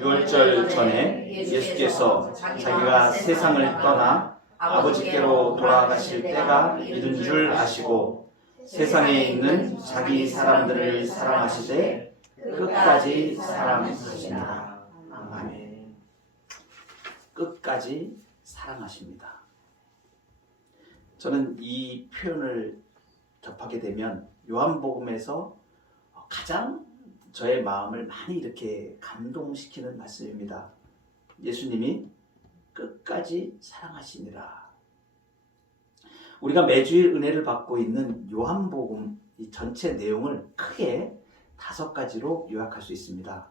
유월절 전에 예수께서 자기가 세상을 떠나 아버지께로 돌아가실 때가 이른 줄 아시고 세상에 있는 자기 사람들을 사랑하시되 끝까지 사랑하십니다. 아멘. 끝까지 사랑하십니다. 저는 이 표현을 접하게 되면 요한복음에서 가장 저의 마음을 많이 이렇게 감동시키는 말씀입니다. 예수님이 끝까지 사랑하시니라. 우리가 매주일 은혜를 받고 있는 요한복음 이 전체 내용을 크게 5가지로 요약할 수 있습니다.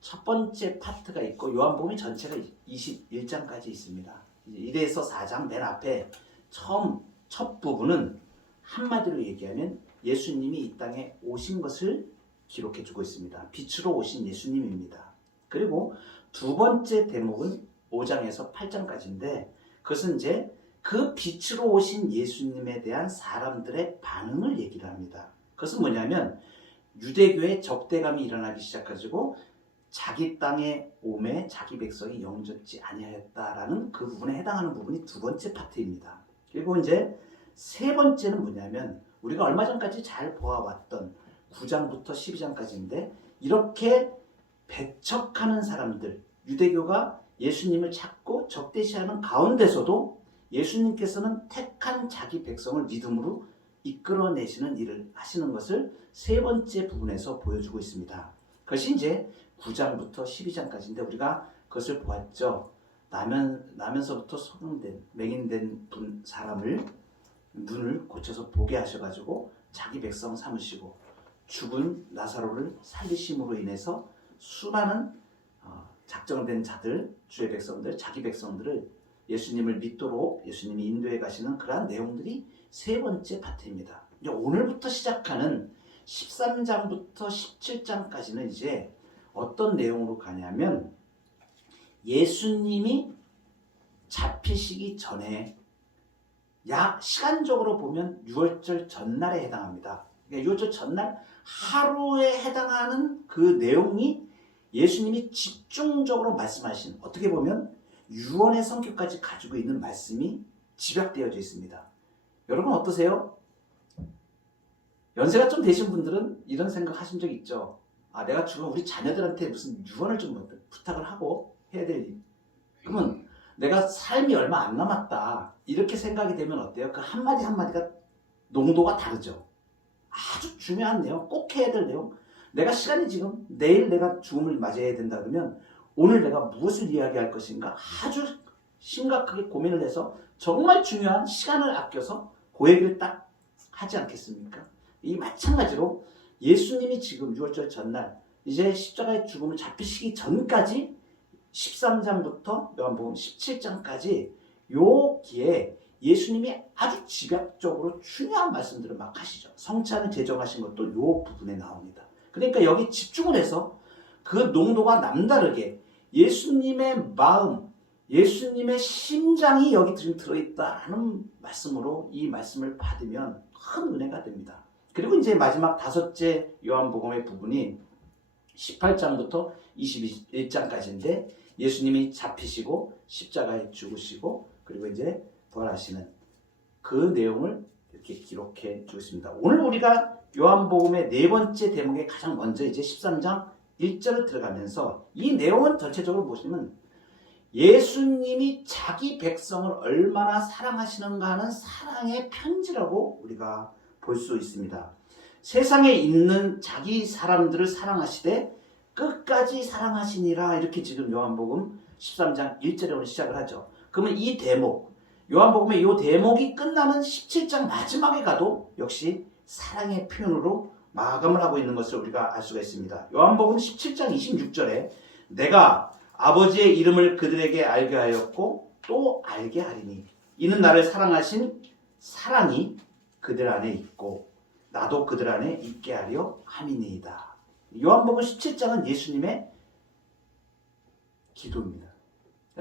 첫 번째 파트가 있고 요한복음이 전체가 21장까지 있습니다. 1에서 4장 맨 앞에 첫 부분은 한마디로 얘기하면 예수님이 이 땅에 오신 것을 기록해주고 있습니다. 빛으로 오신 예수님입니다. 그리고 두 번째 대목은 5장에서 8장까지인데 그것은 이제 그 빛으로 오신 예수님에 대한 사람들의 반응을 얘기를 합니다. 그것은 뭐냐면 유대교의 적대감이 일어나기 시작하고 자기 땅에 오매 자기 백성이 영접지 아니하였다라는 그 부분에 해당하는 부분이 두 번째 파트입니다. 그리고 이제 세 번째는 뭐냐면 우리가 얼마 전까지 잘 보아왔던 9장부터 12장까지인데 이렇게 배척하는 사람들, 유대교가 예수님을 찾고 적대시하는 가운데서도 예수님께서는 택한 자기 백성을 믿음으로 이끌어내시는 일을 하시는 것을 세 번째 부분에서 보여주고 있습니다. 그것이 이제 9장부터 12장까지인데 우리가 그것을 보았죠. 나면서부터 소경된, 맹인된 사람을 눈을 고쳐서 보게 하셔가지고 자기 백성 삼으시고 죽은 나사로를 살리심으로 인해서 수많은 작정된 자들, 주의 백성들, 자기 백성들을 예수님을 믿도록 예수님이 인도해 가시는 그러한 내용들이 세 번째 파트입니다. 이제 오늘부터 시작하는 13장부터 17장까지는 이제 어떤 내용으로 가냐면 예수님이 잡히시기 전에 약 시간적으로 보면 유월절 전날에 해당합니다. 그러니까 유월절 전날 하루에 해당하는 그 내용이 예수님이 집중적으로 말씀하신 어떻게 보면 유언의 성격까지 가지고 있는 말씀이 집약되어져 있습니다. 여러분 어떠세요? 연세가 좀 되신 분들은 이런 생각 하신 적 있죠? 내가 죽으면 우리 자녀들한테 무슨 유언을 좀 부탁을 하고 해야 될 일. 그러면 내가 삶이 얼마 안 남았다. 이렇게 생각이 되면 어때요? 그 한마디 한마디가 농도가 다르죠. 아주 중요한 내용, 꼭 해야 될 내용. 내가 시간이 지금 내일 내가 죽음을 맞이해야 된다 그러면 오늘 내가 무엇을 이야기할 것인가 아주 심각하게 고민을 해서 정말 중요한 시간을 아껴서 그 얘기를 딱 하지 않겠습니까? 이 마찬가지로 예수님이 지금 6월절 전날 이제 십자가의 죽음을 잡히시기 전까지 13장부터 요한복음 17장까지 여기에 예수님이 아주 집약적으로 중요한 말씀들을 막 하시죠. 성찬을 제정하신 것도 이 부분에 나옵니다. 그러니까 여기 집중을 해서 그 농도가 남다르게 예수님의 마음, 예수님의 심장이 여기 지금 들어있다는 말씀으로 이 말씀을 받으면 큰 은혜가 됩니다. 그리고 이제 마지막 5째 요한복음의 부분이 18장부터 21장까지인데 예수님이 잡히시고 십자가에 죽으시고 그리고 이제 부활하시는 그 내용을 이렇게 기록해 주고 있습니다. 오늘 우리가 요한복음의 네 번째 대목에 가장 먼저 이제 13장 1절을 들어가면서 이 내용은 전체적으로 보시면 예수님이 자기 백성을 얼마나 사랑하시는가 하는 사랑의 편지라고 우리가 볼 수 있습니다. 세상에 있는 자기 사람들을 사랑하시되 끝까지 사랑하시니라 이렇게 지금 요한복음 13장 1절에 시작을 하죠. 그러면 이 대목 요한복음의 이 대목이 끝나는 17장 마지막에 가도 역시 사랑의 표현으로 마감을 하고 있는 것을 우리가 알 수가 있습니다. 요한복음 17장 26절에 내가 아버지의 이름을 그들에게 알게 하였고 또 알게 하리니 이는 나를 사랑하신 사랑이 그들 안에 있고 나도 그들 안에 있게 하려 함이니이다. 요한복음 17장은 예수님의 기도입니다.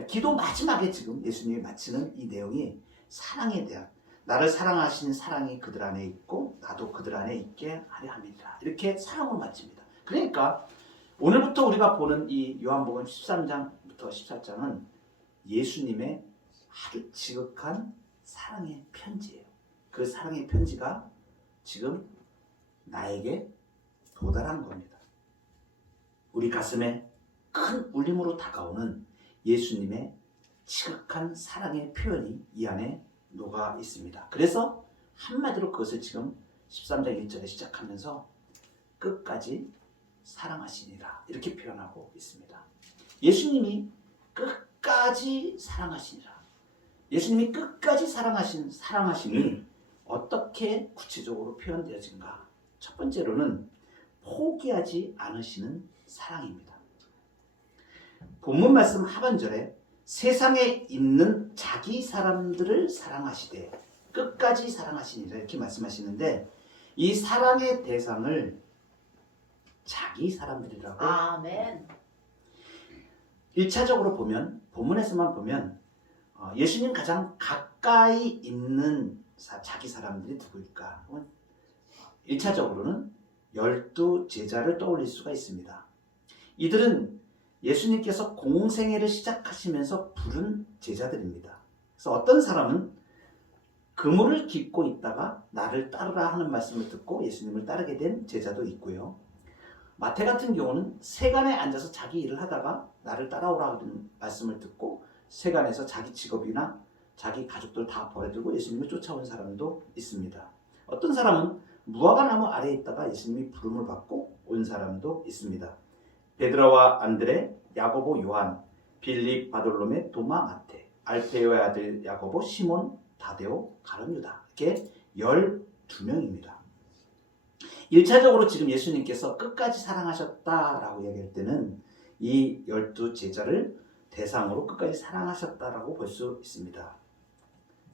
기도 마지막에 지금 예수님이 마치는 이 내용이 사랑에 대한 나를 사랑하신 사랑이 그들 안에 있고 나도 그들 안에 있게 하려 함이라. 이렇게 사랑으로 마칩니다. 그러니까 오늘부터 우리가 보는 이 요한복음 13장부터 14장은 예수님의 아주 지극한 사랑의 편지예요. 그 사랑의 편지가 지금 나에게 도달한 겁니다. 우리 가슴에 큰 울림으로 다가오는 예수님의 지극한 사랑의 표현이 이 안에 녹아 있습니다. 그래서 한마디로 그것을 지금 13장 1절에 시작하면서 끝까지 사랑하시니라 이렇게 표현하고 있습니다. 예수님이 끝까지 사랑하시니라. 예수님이 끝까지 사랑하심이 어떻게 구체적으로 표현되어진가? 첫 번째로는 포기하지 않으시는 사랑입니다. 본문 말씀 하반절에 세상에 있는 자기 사람들을 사랑하시되 끝까지 사랑하시니라 이렇게 말씀하시는데 이 사랑의 대상을 자기 사람들이라고. 아멘. 1차적으로 보면 본문에서만 보면 예수님 가장 가까이 있는 자기 사람들이 누구일까? 1차적으로는 12 제자를 떠올릴 수가 있습니다. 이들은 예수님께서 공생애를 시작하시면서 부른 제자들입니다. 그래서 어떤 사람은 그물을 깃고 있다가 나를 따르라 하는 말씀을 듣고 예수님을 따르게 된 제자도 있고요. 마태 같은 경우는 세간에 앉아서 자기 일을 하다가 나를 따라오라 하는 말씀을 듣고 세간에서 자기 직업이나 자기 가족들 다 버려두고 예수님을 쫓아온 사람도 있습니다. 어떤 사람은 무화과 나무 아래에 있다가 예수님이 부름을 받고 온 사람도 있습니다. 베드로와 안드레, 야고보, 요한, 빌립, 바돌로메, 도마, 마테, 알페오의 아들 야고보, 시몬, 다데오, 가룟 유다 이렇게 12명입니다. 1차적으로 지금 예수님께서 끝까지 사랑하셨다라고 얘기할 때는 이 12 제자를 대상으로 끝까지 사랑하셨다라고 볼 수 있습니다.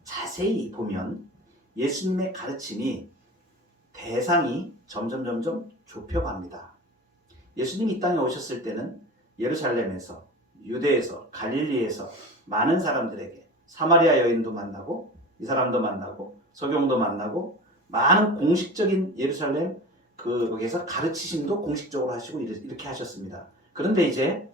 자세히 보면 예수님의 가르침이 대상이 점점 좁혀갑니다. 예수님이 이 땅에 오셨을 때는 예루살렘에서, 유대에서, 갈릴리에서 많은 사람들에게 사마리아 여인도 만나고 이 사람도 만나고 소경도 만나고 많은 공식적인 예루살렘 거기에서 가르치심도 공식적으로 하시고 이렇게 하셨습니다. 그런데 이제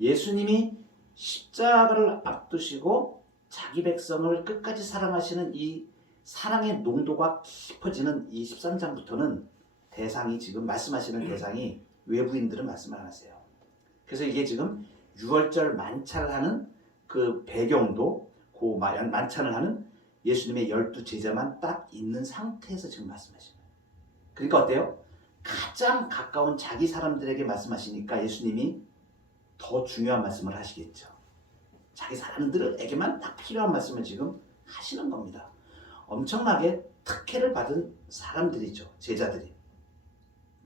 예수님이 십자가를 앞두시고 자기 백성을 끝까지 사랑하시는 이 사랑의 농도가 깊어지는 이 13장부터는 대상이 지금 말씀하시는 대상이 외부인들은 말씀을 안 하세요. 그래서 이게 지금 6월절 만찬을 하는 그 배경도 그 만찬을 하는 예수님의 12 제자만 딱 있는 상태에서 지금 말씀하시는 거예요. 그러니까 어때요? 가장 가까운 자기 사람들에게 말씀하시니까 예수님이 더 중요한 말씀을 하시겠죠. 자기 사람들에게만 딱 필요한 말씀을 지금 하시는 겁니다. 엄청나게 특혜를 받은 사람들이죠. 제자들이.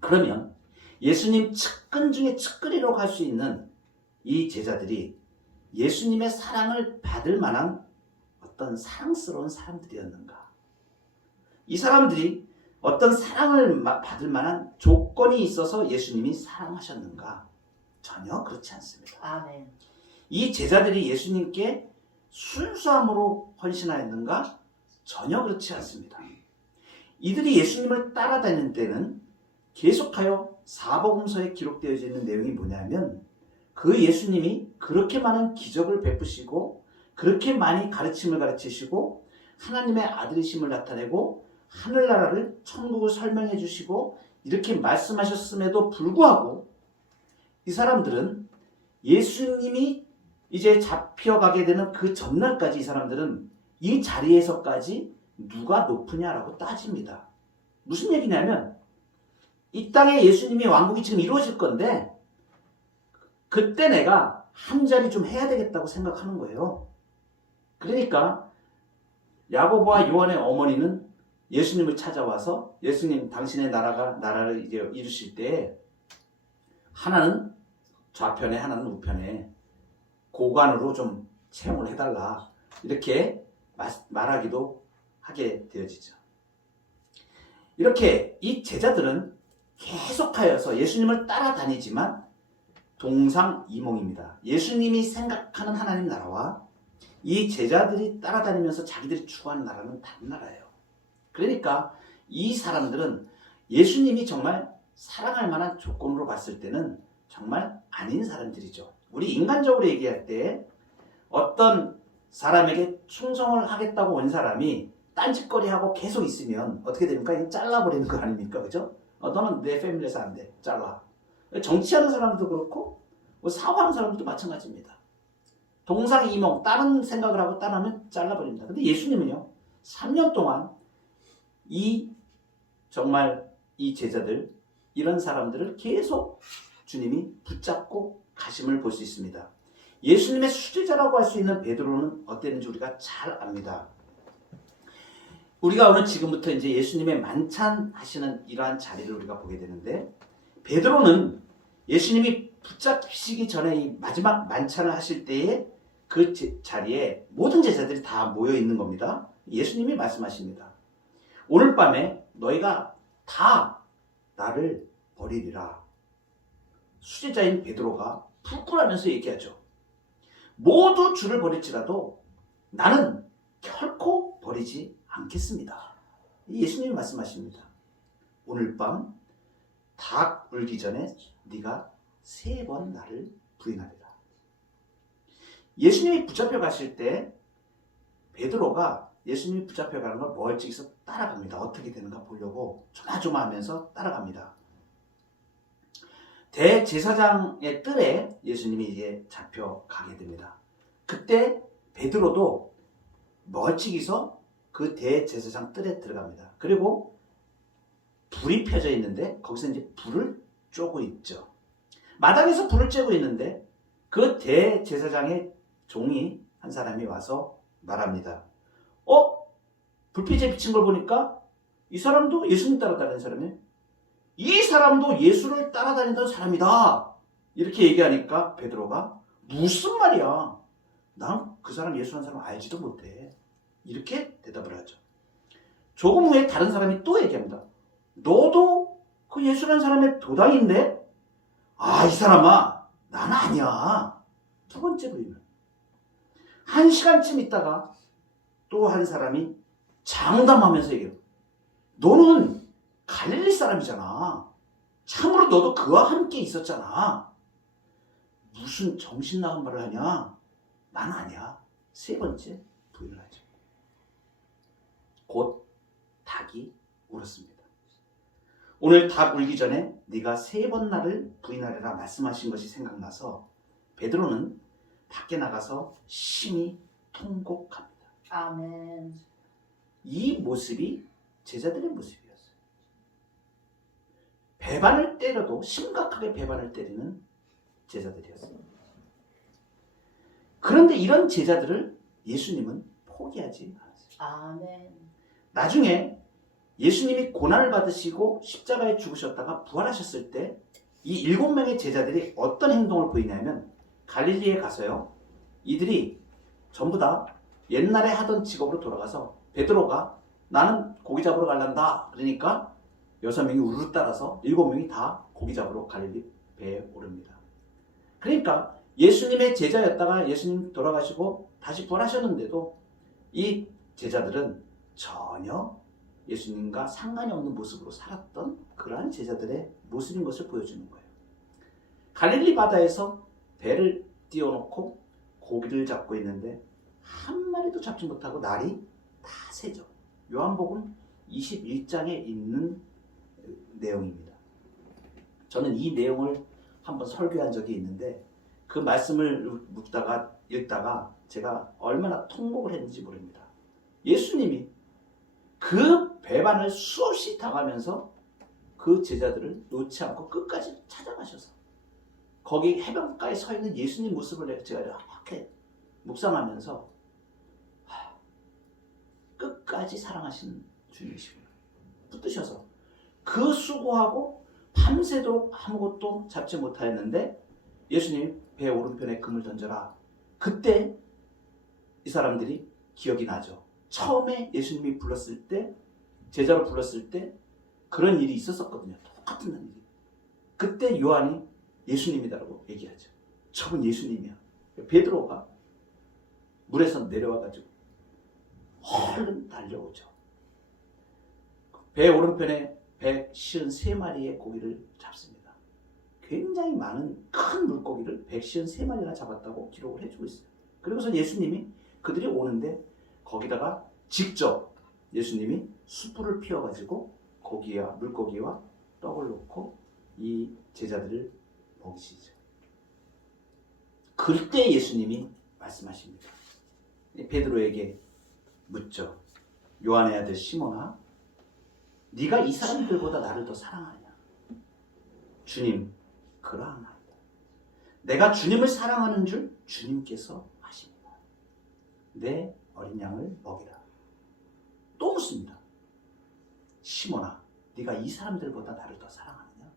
그러면 예수님 측근 중에 측근이라고 할 수 있는 이 제자들이 예수님의 사랑을 받을 만한 어떤 사랑스러운 사람들이었는가? 이 사람들이 어떤 사랑을 받을 만한 조건이 있어서 예수님이 사랑하셨는가? 전혀 그렇지 않습니다. 아멘. 이 제자들이 예수님께 순수함으로 헌신하였는가? 전혀 그렇지 않습니다. 이들이 예수님을 따라다닐 때는 계속하여 사복음서에 기록되어 있는 내용이 뭐냐면 그 예수님이 그렇게 많은 기적을 베푸시고 그렇게 많이 가르침을 가르치시고 하나님의 아들이심을 나타내고 하늘나라를 천국을 설명해 주시고 이렇게 말씀하셨음에도 불구하고 이 사람들은 예수님이 이제 잡혀가게 되는 그 전날까지 이 사람들은 이 자리에서까지 누가 높으냐라고 따집니다. 무슨 얘기냐면 이 땅에 예수님이 왕국이 지금 이루어질 건데 그때 내가 한 자리 좀 해야 되겠다고 생각하는 거예요. 그러니까 야고보와 요한의 어머니는 예수님을 찾아와서 예수님 당신의 나라를 이제 이루실 때 하나는 좌편에 하나는 우편에 고관으로 좀 채용을 해달라 이렇게 말하기도 하게 되어지죠. 이렇게 이 제자들은 계속하여서 예수님을 따라다니지만 동상이몽입니다. 예수님이 생각하는 하나님 나라와 이 제자들이 따라다니면서 자기들이 추구하는 나라는 다른 나라예요. 그러니까 이 사람들은 예수님이 정말 사랑할 만한 조건으로 봤을 때는 정말 아닌 사람들이죠. 우리 인간적으로 얘기할 때 어떤 사람에게 충성을 하겠다고 온 사람이 딴짓거리하고 계속 있으면 어떻게 됩니까? 이거 잘라버리는 거 아닙니까? 그죠? 너는 내 패밀리에서 안 돼. 잘라. 정치하는 사람도 그렇고 뭐 사고하는 사람들도 마찬가지입니다. 동상이몽, 다른 생각을 하고 따르면 잘라버립니다. 근데 예수님은요, 3년 동안 정말 이 제자들, 이런 사람들을 계속 주님이 붙잡고 가심을 볼 수 있습니다. 예수님의 수제자라고 할 수 있는 베드로는 어땠는지 우리가 잘 압니다. 우리가 오늘 지금부터 이제 예수님의 만찬 하시는 이러한 자리를 우리가 보게 되는데, 베드로는 예수님이 붙잡히시기 전에 이 마지막 만찬을 하실 때에 그 자리에 모든 제자들이 다 모여 있는 겁니다. 예수님이 말씀하십니다. 오늘 밤에 너희가 다 나를 버리리라. 수제자인 베드로가 부끄러워하면서 얘기하죠. 모두 주를 버릴지라도 나는 결코 버리지 않겠습니다. 예수님이 말씀하십니다. 오늘 밤 닭 울기 전에 네가 3번 나를 부인하리라. 예수님이 붙잡혀 가실 때 베드로가 예수님이 붙잡혀 가는 걸 멀찍이서 따라갑니다. 어떻게 되는가 보려고 조마조마하면서 따라갑니다. 대제사장의 뜰에 예수님이 이제 잡혀가게 됩니다. 그때 베드로도 멀찍이서 그 대제사장 뜰에 들어갑니다. 그리고 불이 펴져 있는데 거기서 이제 불을 쬐고 있죠. 마당에서 불을 쬐고 있는데 그 대제사장의 종이 한 사람이 와서 말합니다. 불빛에 비친 걸 보니까 이 사람도 예수님 따라다니는 사람이에요. 이 사람도 예수를 따라다니던 사람이다. 이렇게 얘기하니까 베드로가 무슨 말이야. 난 그 사람 예수라는 사람 알지도 못해. 이렇게 대답을 하죠. 조금 후에 다른 사람이 또 얘기합니다. 너도 그 예수라는 사람의 도당인데? 이 사람아, 난 아니야. 두 번째 부인은. 1시간쯤 있다가 또 한 사람이 장담하면서 얘기해요. 너는 갈릴리 사람이잖아. 참으로 너도 그와 함께 있었잖아. 무슨 정신 나간 말을 하냐? 난 아니야. 3번째 부인을 하죠. 곧 닭이 울었습니다. 오늘 닭 울기 전에 네가 3번 나를 부인하리라 말씀하신 것이 생각나서 베드로는 밖에 나가서 심히 통곡합니다. 아멘. 이 모습이 제자들의 모습이었어요. 배반을 때려도 심각하게 배반을 때리는 제자들이었어요. 그런데 이런 제자들을 예수님은 포기하지 않았어요. 아멘. 나중에 예수님이 고난을 받으시고 십자가에 죽으셨다가 부활하셨을 때 이 7명의 제자들이 어떤 행동을 보이냐면 갈릴리에 가서요. 이들이 전부 다 옛날에 하던 직업으로 돌아가서 베드로가 나는 고기 잡으러 갈란다. 그러니까 6명이 우르르 따라서 7명이 다 고기 잡으러 갈릴리 배에 오릅니다. 그러니까 예수님의 제자였다가 예수님 돌아가시고 다시 부활하셨는데도 이 제자들은 전혀 예수님과 상관이 없는 모습으로 살았던 그러한 제자들의 모습인 것을 보여주는 거예요. 갈릴리 바다에서 배를 띄워놓고 고기를 잡고 있는데 한 마리도 잡지 못하고 날이 다 새죠. 요한복음 21장에 있는 내용입니다. 저는 이 내용을 한번 설교한 적이 있는데 그 말씀을 읽다가 제가 얼마나 통곡을 했는지 모릅니다. 예수님이 그 배반을 수없이 당하면서 그 제자들을 놓지 않고 끝까지 찾아가셔서 거기 해변가에 서 있는 예수님 모습을 제가 이렇게 묵상하면서 끝까지 사랑하시는 주님이시구나. 붙드셔서 그 수고하고 밤새도록 아무것도 잡지 못하였는데 예수님이 배 오른편에 금을 던져라. 그때 이 사람들이 기억이 나죠. 처음에 예수님이 불렀을 때, 제자로 불렀을 때 그런 일이 있었었거든요. 똑같은 일이. 그때 요한이 예수님이다라고 얘기하죠. 저분 예수님이야. 베드로가 물에서 내려와가지고 얼른 달려오죠. 배 오른편에 153마리의 고기를 잡습니다. 굉장히 많은 큰 물고기를 153마리나 잡았다고 기록을 해주고 있어요. 그리고서 예수님이 그들이 오는데 거기다가 직접 예수님이 숯불을 피워가지고 고기와 물고기와 떡을 놓고 이 제자들을 먹이시죠. 그때 예수님이 말씀하십니다. 베드로에게 묻죠. 요한의 아들 시몬아, 네가 이 사람들보다 나를 더 사랑하냐? 주님, 그러하나이다. 내가 주님을 사랑하는 줄 주님께서 아십니다. 내 어린 양을 먹이라. 또 묻습니다. 시몬아, 네가 이 사람들보다 나를 더 사랑하느냐?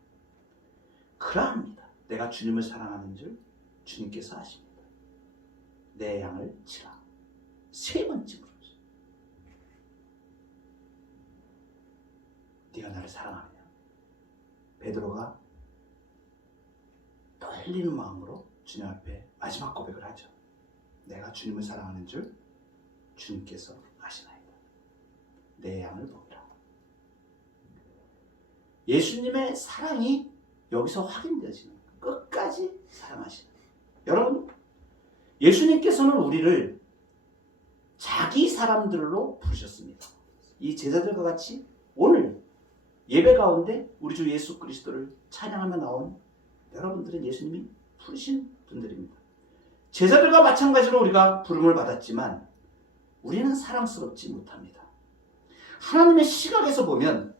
그러합니다. 내가 주님을 사랑하는 줄 주님께서 아십니다. 내 양을 치라. 세 번째 물었어요. 네가 나를 사랑하느냐? 베드로가 떨리는 마음으로 주님 앞에 마지막 고백을 하죠. 내가 주님을 사랑하는 줄 주님께서 아시나이다. 내 양을 먹이라. 예수님의 사랑이 여기서 확인되어지는 거예요. 끝까지 사랑하시는 거예요. 여러분, 예수님께서는 우리를 자기 사람들로 부르셨습니다. 이 제자들과 같이 오늘 예배 가운데 우리 주 예수 그리스도를 찬양하며 나온 여러분들은 예수님이 부르신 분들입니다. 제자들과 마찬가지로 우리가 부름을 받았지만 우리는 사랑스럽지 못합니다. 하나님의 시각에서 보면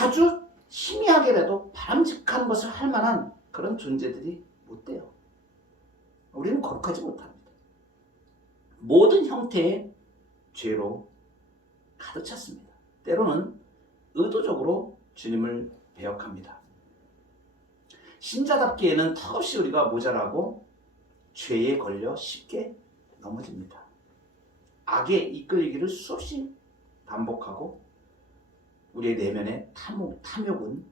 아주 희미하게라도 바람직한 것을 할 만한 그런 존재들이 못 돼요. 우리는 거룩하지 못합니다. 모든 형태의 죄로 가득 찼습니다. 때로는 의도적으로 주님을 배역합니다. 신자답기에는 턱없이 우리가 모자라고 죄에 걸려 쉽게 넘어집니다. 악에 이끌리기를 수없이 반복하고 우리의 내면의 탐욕은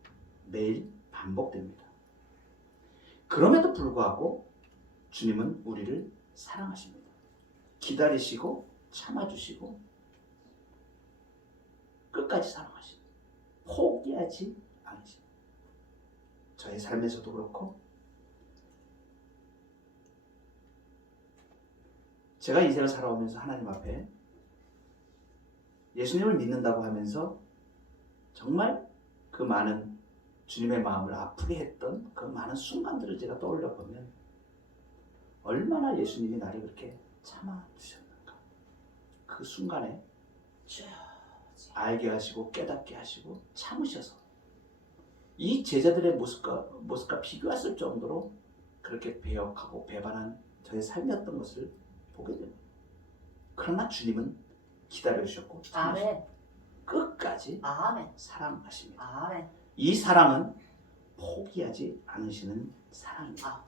매일 반복됩니다. 그럼에도 불구하고 주님은 우리를 사랑하십니다. 기다리시고 참아주시고 끝까지 사랑하십니다. 포기하지 않으십니다. 저의 삶에서도 그렇고 제가 인생을 살아오면서 하나님 앞에 예수님을 믿는다고 하면서 정말 그 많은 주님의 마음을 아프게 했던 그 많은 순간들을 제가 떠올려 보면 얼마나 예수님이 나를 그렇게 참아주셨는가. 그 순간에 알게 하시고 깨닫게 하시고 참으셔서 이 제자들의 모습과 비교했을 정도로 그렇게 배역하고 배반한 저의 삶이었던 것을 보게 됩니다. 그러나 주님은 기다려주셨고 끝까지 사랑하십니다. 이 사랑은 포기하지 않으시는 사랑입니다.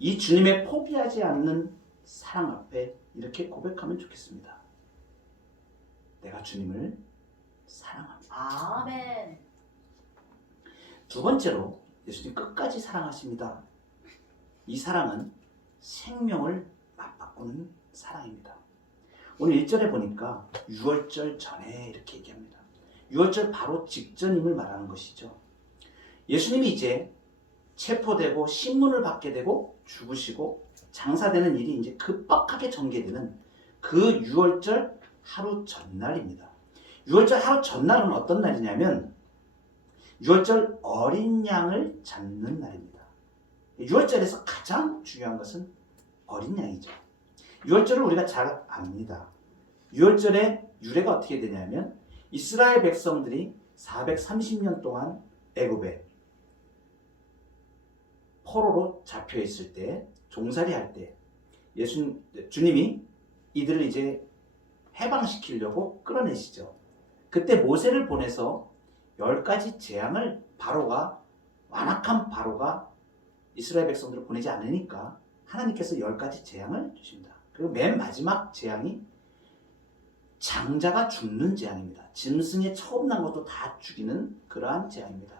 이 주님의 포기하지 않는 사랑 앞에 이렇게 고백하면 좋겠습니다. 내가 주님을 사랑합니다. 아멘. 두 번째로 예수님 끝까지 사랑하십니다. 이 사랑은 생명을 맞바꾸는 사랑입니다. 오늘 1절에 보니까 6월절 전에 이렇게 얘기합니다. 6월절 바로 직전임을 말하는 것이죠. 예수님이 이제 체포되고 신문을 받게 되고 죽으시고 장사되는 일이 이제 급박하게 전개되는 그 6월절 하루 전날입니다. 6월절 하루 전날은 어떤 날이냐면 6월절 어린 양을 잡는 날입니다. 6월절에서 가장 중요한 것은 어린 양이죠. 6월절을 우리가 잘 압니다. 6월절의 유래가 어떻게 되냐면 이스라엘 백성들이 430년 동안 애굽에 포로로 잡혀 있을 때, 종살이 할 때 주님이 이들을 이제 해방시키려고 끌어내시죠. 그때 모세를 보내서 10가지 재앙을 완악한 바로가 이스라엘 백성들을 보내지 않으니까 하나님께서 10가지 재앙을 주십니다. 그리고 맨 마지막 재앙이 장자가 죽는 재앙입니다. 짐승에 처음 난 것도 다 죽이는 그러한 재앙입니다.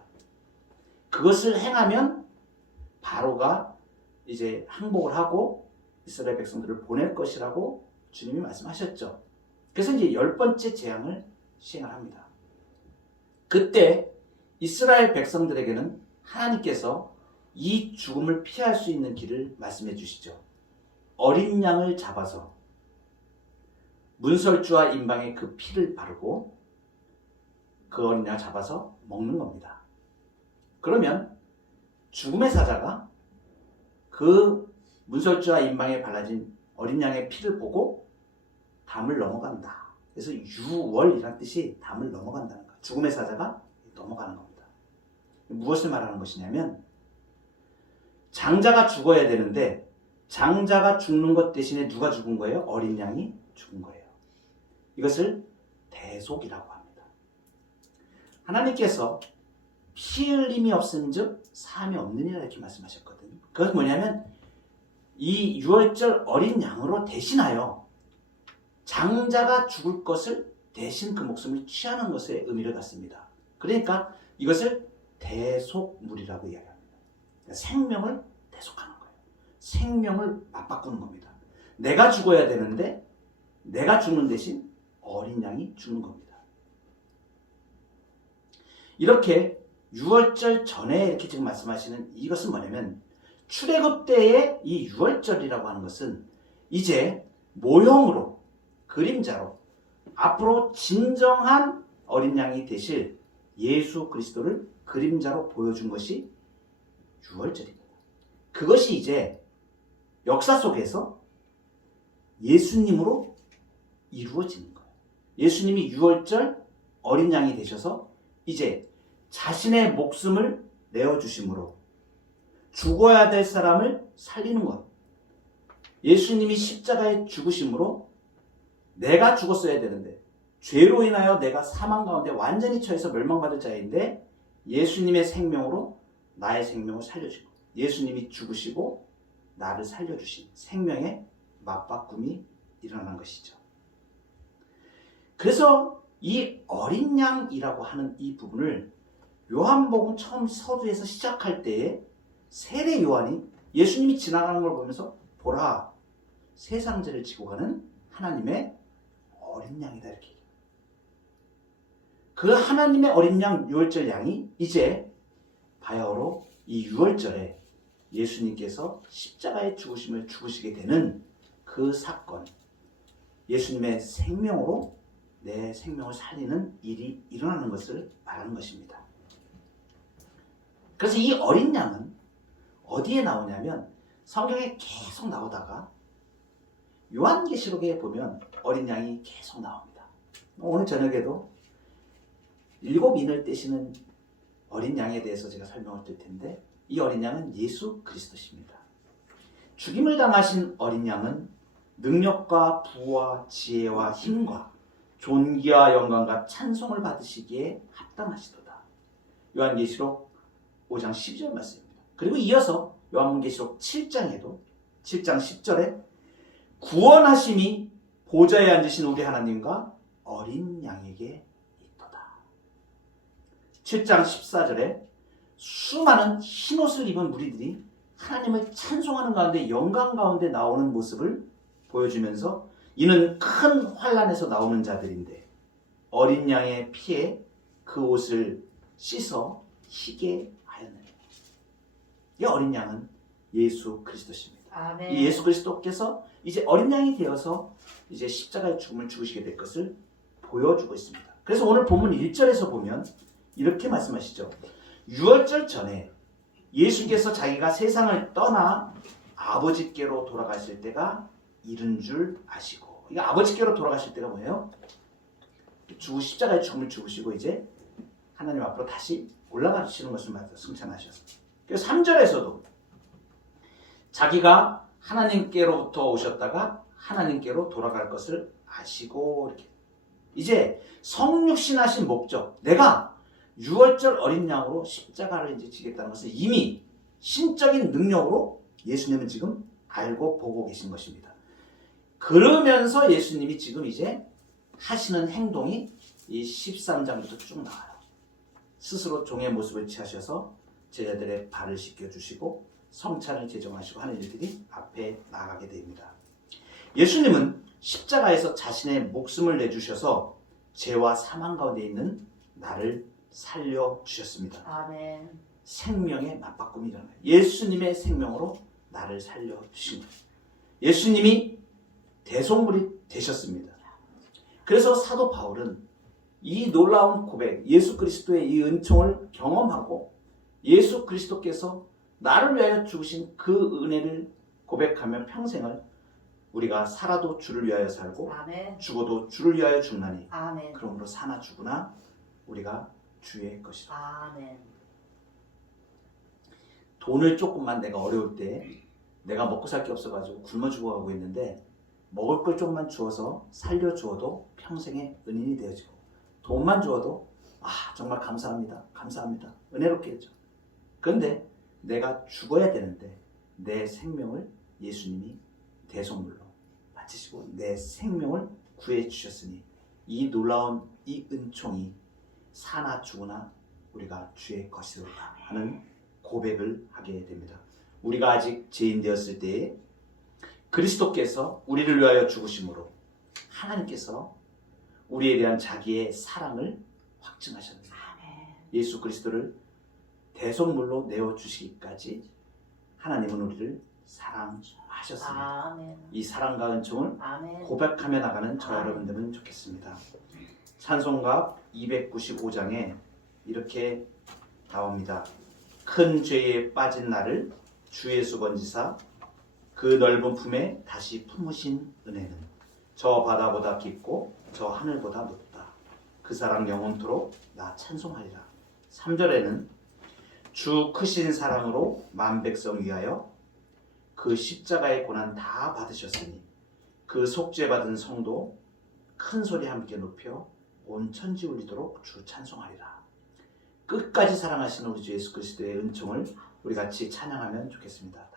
그것을 행하면 바로가 이제 항복을 하고 이스라엘 백성들을 보낼 것이라고 주님이 말씀하셨죠. 그래서 이제 10번째 재앙을 시행을 합니다. 그때 이스라엘 백성들에게는 하나님께서 이 죽음을 피할 수 있는 길을 말씀해 주시죠. 어린 양을 잡아서 문설주와 임방에 그 피를 바르고 그 어린 양을 잡아서 먹는 겁니다. 그러면 죽음의 사자가 그 문설주와 임방에 발라진 어린 양의 피를 보고 담을 넘어간다. 그래서 유월이라는 뜻이 담을 넘어간다는 거예요. 죽음의 사자가 넘어가는 겁니다. 무엇을 말하는 것이냐면 장자가 죽어야 되는데 장자가 죽는 것 대신에 누가 죽은 거예요? 어린 양이 죽은 거예요. 이것을 대속이라고 합니다. 하나님께서 피 흘림이 없은즉 사함이 없느니라 이렇게 말씀하셨거든요. 그것은 뭐냐면 이 유월절 어린 양으로 대신하여 장자가 죽을 것을 대신 그 목숨을 취하는 것의 의미를 갖습니다. 그러니까 이것을 대속물이라고 이야기합니다. 생명을 대속하는 거예요. 생명을 맞바꾸는 겁니다. 내가 죽어야 되는데 내가 죽는 대신 어린 양이 죽는 겁니다. 이렇게 유월절 전에 이렇게 지금 말씀하시는 이것은 뭐냐면 출애굽 때의 이 유월절이라고 하는 것은 이제 모형으로 그림자로 앞으로 진정한 어린 양이 되실 예수 그리스도를 그림자로 보여준 것이 유월절입니다. 그것이 이제 역사 속에서 예수님으로 이루어지는 거예요. 예수님이 유월절 어린 양이 되셔서 이제 자신의 목숨을 내어주심으로 죽어야 될 사람을 살리는 것. 예수님이 십자가에 죽으심으로 내가 죽었어야 되는데 죄로 인하여 내가 사망 가운데 완전히 처해서 멸망받을 자인데 예수님의 생명으로 나의 생명을 살려주고 예수님이 죽으시고 나를 살려주신 생명의 맞바꿈이 일어난 것이죠. 그래서 이 어린 양이라고 하는 이 부분을 요한복음 처음 서두에서 시작할 때에 세례 요한이 예수님이 지나가는 걸 보면서 보라 세상 죄를 지고 가는 하나님의 어린 양이다 이렇게 얘기해요. 그 하나님의 어린 양 유월절 양이 이제 바야흐로 이 유월절에 예수님께서 십자가의 죽으심을 죽으시게 되는 그 사건, 예수님의 생명으로 내 생명을 살리는 일이 일어나는 것을 말하는 것입니다. 그래서 이 어린 양은 어디에 나오냐면 성경에 계속 나오다가 요한계시록에 보면 어린 양이 계속 나옵니다. 오늘 저녁에도 7인을 떼시는 어린 양에 대해서 제가 설명을 드릴 텐데 이 어린 양은 예수 그리스도십니다. 죽임을 당하신 어린 양은 능력과 부와 지혜와 힘과 존귀와 영광과 찬송을 받으시기에 합당하시도다. 요한계시록 5장 12절 말씀입니다. 그리고 이어서 요한계시록 7장에도 7장 10절에 구원하심이 보좌에 앉으신 우리 하나님과 어린 양에게 있도다. 7장 14절에 수많은 흰옷을 입은 무리들이 하나님을 찬송하는 가운데 영광 가운데 나오는 모습을 보여주면서 이는 큰 환난에서 나오는 자들인데 어린 양의 피에 그 옷을 씻어 희게 하였느니라. 이 어린 양은 예수 그리스도십니다. 아멘. 이 예수 그리스도께서 이제 어린 양이 되어서 이제 십자가의 죽음을 죽으시게 될 것을 보여주고 있습니다. 그래서 오늘 본문 1절에서 보면 이렇게 말씀하시죠. 유월절 전에 예수께서 자기가 세상을 떠나 아버지께로 돌아가실 때가 이른 줄 아시고, 이거 아버지께로 돌아가실 때가 뭐예요? 십자가의 죽음을 죽으시고 이제 하나님 앞으로 다시 올라가시는 것을 승천하셔서. 그래서 3절에서도 자기가 하나님께로부터 오셨다가 하나님께로 돌아갈 것을 아시고, 이렇게 이제 성육신하신 목적, 내가 유월절 어린 양으로 십자가를 이제 지겠다는 것을 이미 신적인 능력으로 예수님은 지금 알고 보고 계신 것입니다. 그러면서 예수님이 지금 이제 하시는 행동이 이 13장부터 쭉 나와요. 스스로 종의 모습을 취하셔서 제자들의 발을 씻겨주시고 성찬을 제정하시고 하는 일들이 앞에 나가게 됩니다. 예수님은 십자가에서 자신의 목숨을 내주셔서 죄와 사망 가운데 있는 나를 살려주셨습니다. 아멘. 생명의 맞바꿈이 일어나요. 예수님의 생명으로 나를 살려주신 거예요. 예수님이 대속물이 되셨습니다. 그래서 사도 바울은 이 놀라운 고백, 예수 그리스도의 이 은총을 경험하고 예수 그리스도께서 나를 위하여 죽으신 그 은혜를 고백하며 평생을 우리가 살아도 주를 위하여 살고 아멘. 죽어도 주를 위하여 죽나니 아멘. 그러므로 사나 죽으나 우리가 주의 것이다. 아멘. 돈을 조금만 내가 어려울 때 내가 먹고 살 게 없어가지고 굶어 죽어가고 있는데 먹을 걸 조금만 주어서 살려주어도 평생의 은인이 되어지고 돈만 주어도 정말 감사합니다. 감사합니다. 은혜롭게 해줘. 그런데 내가 죽어야 되는데 내 생명을 예수님이 대속물로 바치시고 내 생명을 구해 주셨으니 이 놀라운 이 은총이 사나 죽으나 우리가 주의 것이로다 하는 고백을 하게 됩니다. 우리가 아직 죄인 되었을 때에 그리스도께서 우리를 위하여 죽으심으로 하나님께서 우리에 대한 자기의 사랑을 확증하셨습니다. 예수 그리스도를 대속물로 내어주시기까지 하나님은 우리를 사랑하셨습니다. 아멘. 이 사랑과 은총을 아멘. 고백하며 나가는 저 아멘. 여러분들은 좋겠습니다. 찬송가 295장에 이렇게 나옵니다. 큰 죄에 빠진 나를 주 예수 건지사 그 넓은 품에 다시 품으신 은혜는 저 바다보다 깊고 저 하늘보다 높다. 그 사랑 영원토록 나 찬송하리라. 3절에는 주 크신 사랑으로 만 백성 위하여 그 십자가의 고난 다 받으셨으니 그 속죄 받은 성도 큰 소리 함께 높여 온 천지 울리도록 주 찬송하리라. 끝까지 사랑하시는 우리 주 예수 그리스도의 은총을 우리 같이 찬양하면 좋겠습니다.